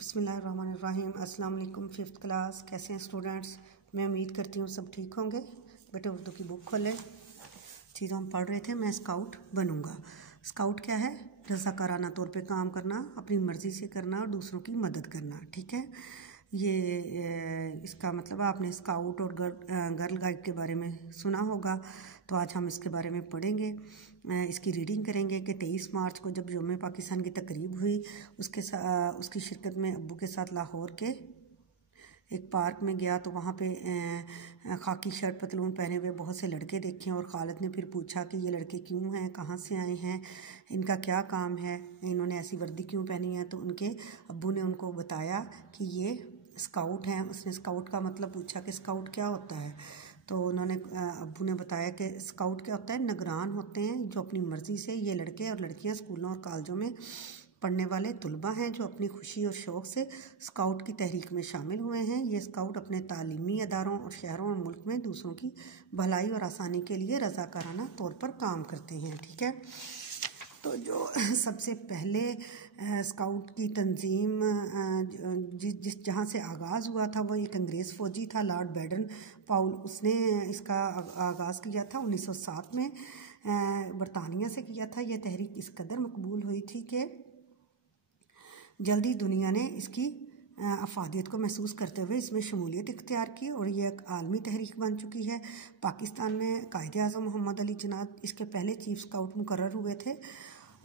बिस्मिल्लाहिर्रहमानिर्रहीम। अस्सलाम वालेकुम। 5th क्लास, कैसे हैं स्टूडेंट्स? मैं उम्मीद करती हूँ सब ठीक होंगे। बेटे उर्दू की बुक खोलें। चीज़ हम पढ़ रहे थे, मैं स्काउट बनूँगा। स्काउट क्या है? रज़ाकाराना तौर पे काम करना, अपनी मर्ज़ी से करना और दूसरों की मदद करना। ठीक है, ये इसका मतलब आपने स्काउट और गर्ल गाइड के बारे में सुना होगा, तो आज हम इसके बारे में पढ़ेंगे। इसकी रीडिंग करेंगे कि 23 मार्च को जब यौम पाकिस्तान की तकरीब हुई, उसकी शिरकत में अब्बू के साथ लाहौर के एक पार्क में गया, तो वहाँ पे खाकी शर्ट पतलून पहने हुए बहुत से लड़के देखे और खालिद ने फिर पूछा कि ये लड़के क्यों हैं, कहाँ से आए हैं, इनका क्या काम है, इन्होंने ऐसी वर्दी क्यों पहनी है। तो उनके अब्बू ने उनको बताया कि ये स्काउट हैं। उसने स्काउट का मतलब पूछा कि स्काउट क्या होता है, तो उन्होंने अब्बू ने बताया कि स्काउट क्या होता है, निगरान होते हैं जो अपनी मर्ज़ी से, ये लड़के और लड़कियां स्कूलों और कॉलेजों में पढ़ने वाले तलबा हैं जो अपनी खुशी और शौक़ से स्काउट की तहरीक में शामिल हुए हैं। ये स्काउट अपने तालीमी अदारों और शहरों और मुल्क में दूसरों की भलाई और आसानी के लिए रज़ाकाराना तौर पर काम करते हैं। ठीक है, तो जो सबसे पहले स्काउट की तंजीम जहाँ से आगाज़ हुआ था वो एक अंग्रेज़ फ़ौजी था, लॉर्ड बैडन पाउल। उसने इसका आगाज़ किया था 1907 में, बरतानिया से किया था। यह तहरीक इस कदर मकबूल हुई थी कि जल्दी दुनिया ने इसकी अफादियत को महसूस करते हुए इसमें शमूलियत इख्तियार की और ये एक आलमी तहरीक बन चुकी है। पाकिस्तान में कायदे-आज़म मोहम्मद अली जिन्ना इसके पहले चीफ स्काउट मुकर्रर हुए थे।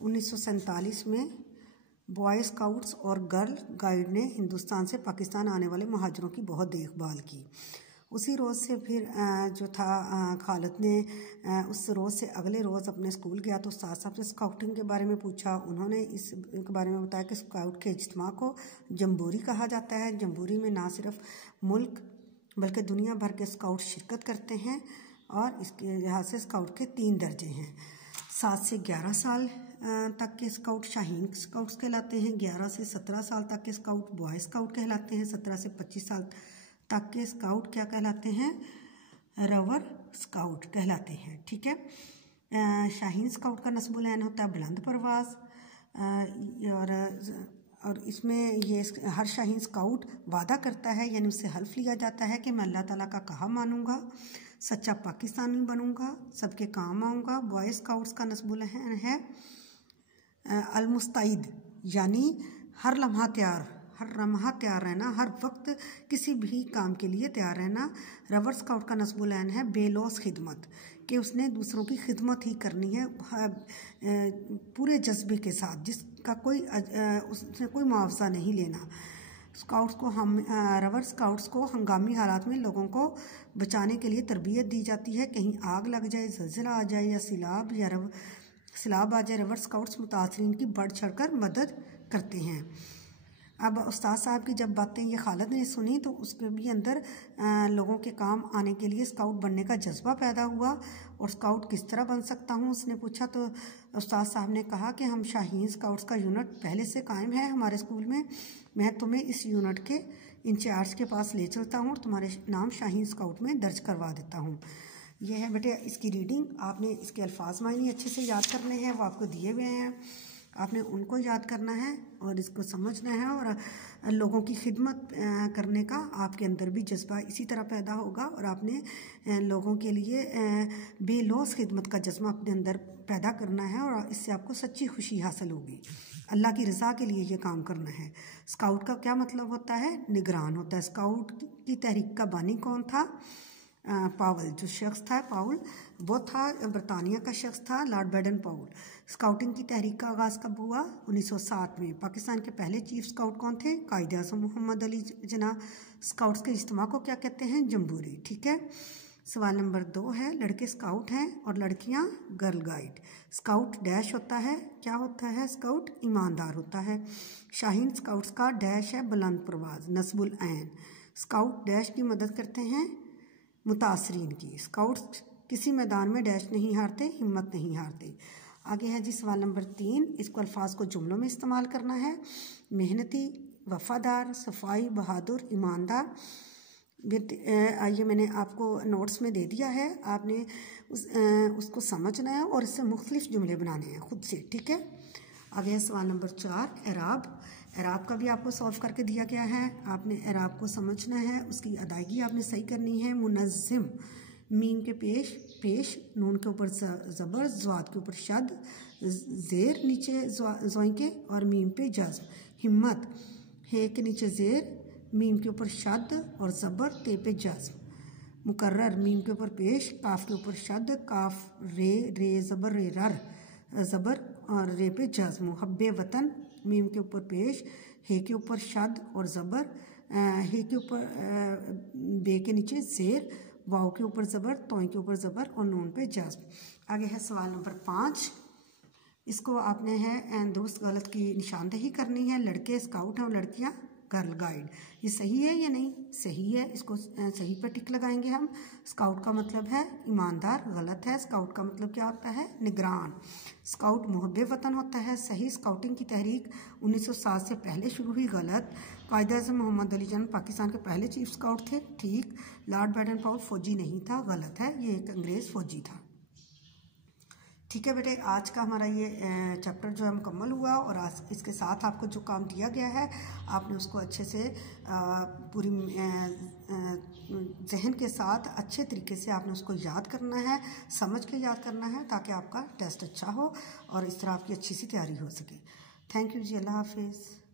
1947 में बॉय स्काउट्स और गर्ल गाइड ने हिंदुस्तान से पाकिस्तान आने वाले महाजरों की बहुत देखभाल की। उसी रोज़ से फिर जो था खालिद ने उस रोज़ से अगले रोज़ अपने स्कूल गया तो उस्ताद साहब से स्काउटिंग के बारे में पूछा। उन्होंने इस के बारे में बताया कि स्काउट के इज्तिमा को जम्बूरी कहा जाता है। जम्बूरी में ना सिर्फ मुल्क बल्कि दुनिया भर के स्काउट शिरकत करते हैं और इसके लिहाज से स्काउट के 3 दर्जे हैं। 7 से 11 साल तक के स्काउट शाहीन स्काउट्स कहलाते हैं। 11 से 17 साल तक के स्काउट बॉय स्काउट कहलाते हैं। 17 से 25 साल तक के स्काउट क्या कहलाते हैं? रवर स्काउट कहलाते हैं। ठीक है, शाहीन स्काउट का नस्बुल ऐन होता है बुलंद परवाज़, और इसमें ये हर शाहीन स्काउट वादा करता है, यानी उससे हल्फ लिया जाता है कि मैं अल्लाह ताला का कहा मानूंगा, सच्चा पाकिस्तानी बनूंगा, सबके काम आऊँगा। बॉय स्काउट्स का नस्बुल ऐन है अलमुस्तैद, यानी हर लम्हा तैयार रहना, हर वक्त किसी भी काम के लिए तैयार रहना। रवर स्काउट का नस्बुल ऐन है बेलौस खिदमत, कि उसने दूसरों की खिदमत ही करनी है पूरे जज्बे के साथ, जिसका उसने कोई मुआवजा नहीं लेना। रवर स्काउट्स को हंगामी हालात में लोगों को बचाने के लिए तरबियत दी जाती है। कहीं आग लग जाए, ज़लज़ला आ जाए या सैलाब आ जाए, रवर स्काउट्स मुतासरीन की बढ़ चढ़कर मदद करते हैं। अब उस्ताद साहब की जब बातें ये खालिद ने सुनी तो उसके भी अंदर लोगों के काम आने के लिए स्काउट बनने का जज्बा पैदा हुआ। और स्काउट किस तरह बन सकता हूँ उसने पूछा, तो उस्ताद साहब ने कहा कि हम शाहीन स्काउट्स का यूनिट पहले से कायम है हमारे स्कूल में, मैं तुम्हें इस यूनिट के इंचार्ज के पास ले चलता हूँ और तुम्हारे नाम शाहीन स्काउट में दर्ज करवा देता हूँ। यह है बेटे इसकी रीडिंग। आपने इसके अल्फाज मायने अच्छे से याद करने हैं, वो आपको दिए हुए हैं, आपने उनको याद करना है और इसको समझना है, और लोगों की खिदमत करने का आपके अंदर भी जज्बा इसी तरह पैदा होगा और आपने लोगों के लिए बेलौस खिदमत का जज्बा अपने अंदर पैदा करना है और इससे आपको सच्ची खुशी हासिल होगी। अल्लाह की रज़ा के लिए ये काम करना है। स्काउट का क्या मतलब होता है? निगरान होता है। स्काउट की तहरीक का बानी कौन था? पाउल, जो शख्स था पाउल, वो था बरतानिया का शख्स था, लॉर्ड बैडन पाउल। स्काउटिंग की तहरीक का आगाज़ कब हुआ? 1907 में। पाकिस्तान के पहले चीफ स्काउट कौन थे? कायदे-आज़म मोहम्मद अली जिन्ना। स्काउट्स के इज्तिमा को क्या कहते हैं? जम्बूरी। ठीक है, सवाल नंबर 2 है, लड़के स्काउट हैं और लड़कियां गर्ल गाइड। स्काउट डैश होता है, क्या होता है? स्काउट ईमानदार होता है। शाहीन स्काउट्स का डैश है बुलंद परवाज़, नस्बुल ऐन। स्काउट डैश की मदद करते हैं मुतासरीन की। स्काउट्स किसी मैदान में डैश नहीं हारते, हिम्मत नहीं हारते। आगे है जी सवाल नंबर 3, इसको अल्फाज को जुमलों में इस्तेमाल करना है। मेहनती, वफ़ादार, सफाई, बहादुर, ईमानदार। ये मैंने आपको नोट्स में दे दिया है, आपने उसको समझना है और इससे मुख्तलिफ जुमले बनाने हैं खुद से। ठीक है, आगे है सवाल नंबर 4, एराब। एराब का भी आपको सॉल्व करके दिया गया है। आपने एराब को समझना है, उसकी अदायगी आपने सही करनी है। मुनज़्ज़िम, मीम के पेश पेश, नून के ऊपर ज़बर, ज़्वाद के ऊपर शद, ज़ेर नीचे ज़ोई के और मीम पे जज़्म। हिम्मत, हे के नीचे ज़ेर, मीम के ऊपर शद और ज़बर, ते पे जज़्म। मुकर्रर, मीम के ऊपर पेश, काफ के ऊपर शद, काफ रे, रे ज़बर, रे रर ज़बर और रे पे जज़्म। मुहब्बे वतन, मीम के ऊपर पेश, हे के ऊपर शद और ज़बर, हे के ऊपर बे के नीचे ज़ेर, वाव के ऊपर ज़बर, तोई के ऊपर ज़बर और नून पे जज़्म। आगे है सवाल नंबर 5। इसको आपने है दुरुस्त गलत की निशानदेही करनी है। लड़के स्काउट हैं और लड़कियां गर्ल गाइड। ये सही है या नहीं? सही है, इसको सही पर टिक लगाएंगे हम। स्काउट का मतलब है ईमानदार, गलत है। स्काउट का मतलब क्या होता है? निगरान। स्काउट मुहब्बे वतन होता है, सही। स्काउटिंग की तहरीक 1907 से पहले शुरू हुई, गलत। कायद-ए-आज़म मोहम्मद अली जिन्ना पाकिस्तान के पहले चीफ स्काउट थे, ठीक। लॉर्ड बैटन पावर फौजी नहीं था, गलत है, ये एक अंग्रेज़ फौजी था। ठीक है बेटे, आज का हमारा ये चैप्टर जो है मुकम्मल हुआ और आज इसके साथ आपको जो काम दिया गया है आपने उसको अच्छे से पूरी जहन के साथ अच्छे तरीके से आपने उसको याद करना है, समझ के याद करना है, ताकि आपका टेस्ट अच्छा हो और इस तरह आपकी अच्छी सी तैयारी हो सके। थैंक यू जी, अल्लाह हाफिज़।